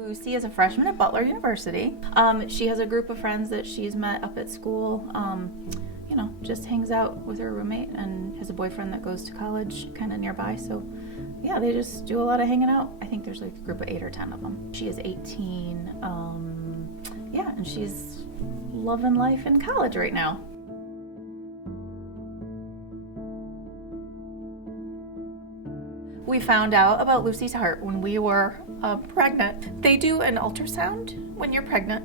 Lucy is a freshman at Butler University. She has a group of friends that she's met up at school. Just hangs out with her roommate and has a boyfriend that goes to college kind of nearby. So yeah, they just do a lot of hanging out. I think there's like a group of 8 or 10 of them. She is 18. And she's loving life in college right now. We found out about Lucy's heart when we were pregnant. They do an ultrasound when you're pregnant,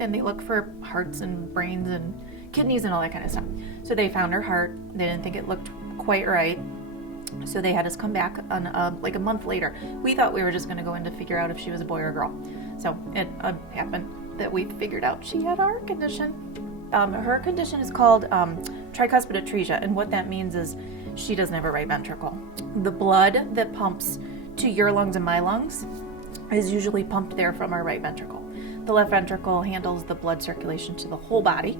and they look for hearts and brains and kidneys and all that kind of stuff. So they found her heart. They didn't think it looked quite right, so they had us come back on like a month later. We thought we were just going to go in to figure out if she was a boy or a girl. So it happened that we figured out she had a heart condition. Her condition is called tricuspid atresia, and what that means is she doesn't have a right ventricle. The blood that pumps to your lungs and my lungs is usually pumped there from our right ventricle. The left ventricle handles the blood circulation to the whole body.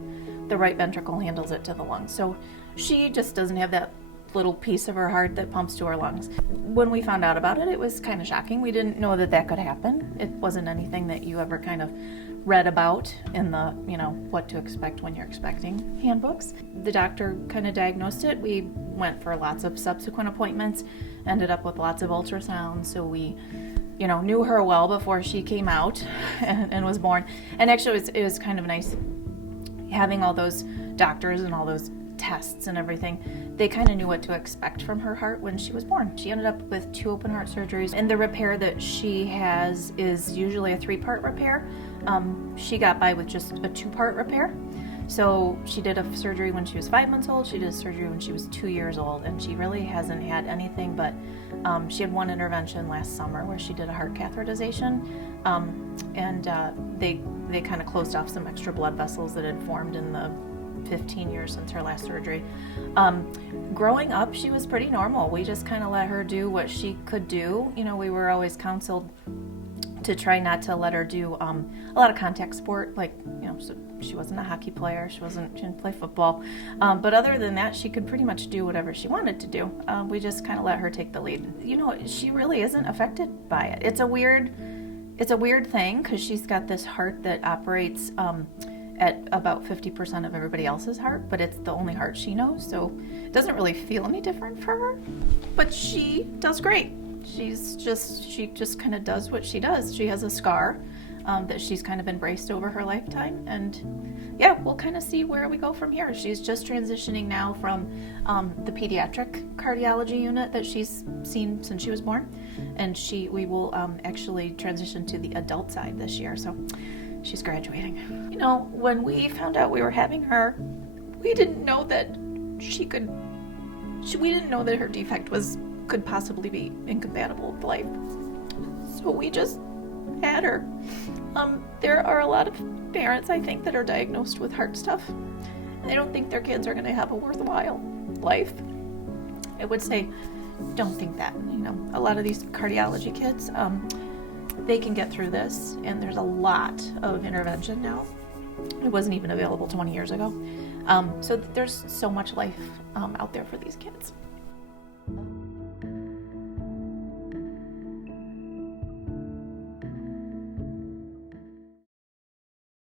The right ventricle handles it to the lungs. So she just doesn't have that little piece of her heart that pumps to her lungs. When we found out about it, it was kind of shocking. We didn't know that could happen. It wasn't anything that you ever kind of read about in the, what to expect when you're expecting handbooks. The doctor kind of diagnosed it. We went for lots of subsequent appointments, ended up with lots of ultrasounds. So we, knew her well before she came out and was born. And actually it was kind of nice having all those doctors and all those tests and everything. They kind of knew what to expect from her heart when she was born. She ended up with 2 open heart surgeries, and the repair that she has is usually a 3-part repair. She got by with just a 2-part repair. So she did a surgery when she was 5 months old, she did a surgery when she was 2 years old, and she really hasn't had anything but, she had one intervention last summer where she did a heart catheterization, they kind of closed off some extra blood vessels that had formed in the 15 years since her last surgery. Growing up, she was pretty normal. We just kind of let her do what she could do. We were always counseled to try not to let her do a lot of contact sport, so she wasn't a hockey player, she didn't play football, but other than that, she could pretty much do whatever she wanted to do. We just kind of let her take the lead. She really isn't affected by it. It's a weird thing because she's got this heart that operates at about 50% of everybody else's heart, but it's the only heart she knows, so it doesn't really feel any different for her, but she does great. She just kind of does what she does. She has a scar that she's kind of embraced over her lifetime, and yeah, we'll kind of see where we go from here. She's just transitioning now from the pediatric cardiology unit that she's seen since she was born, and we will actually transition to the adult side this year, so she's graduating. When we found out we were having her, we didn't know that we didn't know that her defect could possibly be incompatible with life. So we just had her. There are a lot of parents, I think, that are diagnosed with heart stuff. They don't think their kids are going to have a worthwhile life. I would say, don't think that. A lot of these cardiology kids, they can get through this, and there's a lot of intervention now. It wasn't even available 20 years ago. So there's so much life out there for these kids.